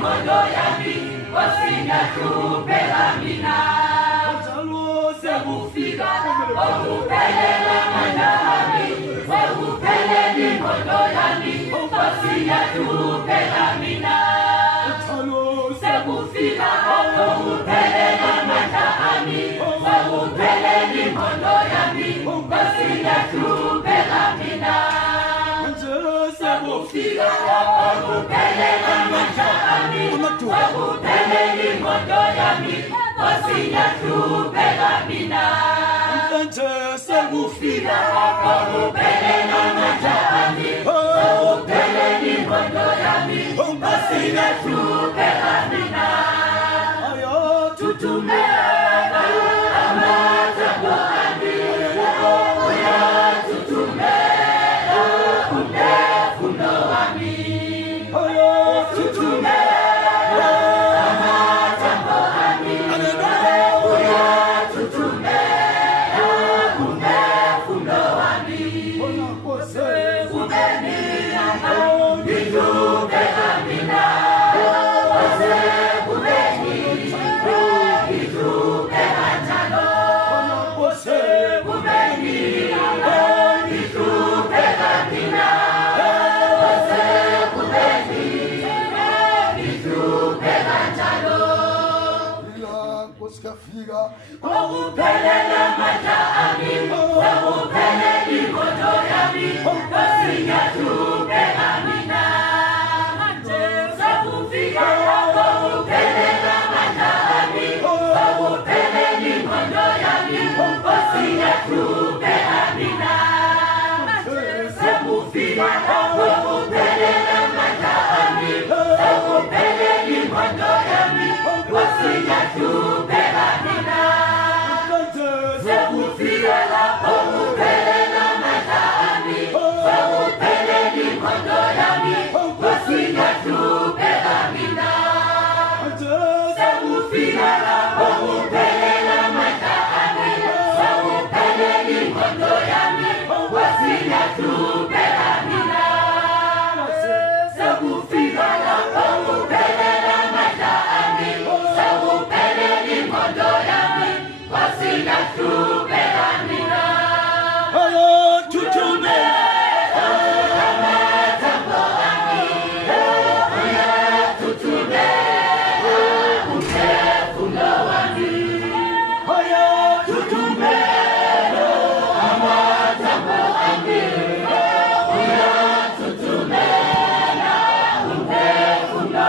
mondo yami Wasina tupela mina Sebufika Okupelela mandami Sekupeleni mondo yami Wasina tupela mina Sekufika Okupelela mandami Sekupeleni mondo yami Wasina tupela mina Sekufika Okupelela mandami Sekupeleni mondo yami Wasina tupela mina Sekufika Okupelela mandami Sekupeleni mondo yami Wasina tupela mina Tutumela Amatango ami Oya tutumela Kunde fundo ami Oya tutumela Amatango ami Oya tutumela Kunde fundo ami Kumeni Nitupe amina Kumeni Nitupe antano Kumeni Nitupe amina Kumeni Nitupe antano Okupelela mata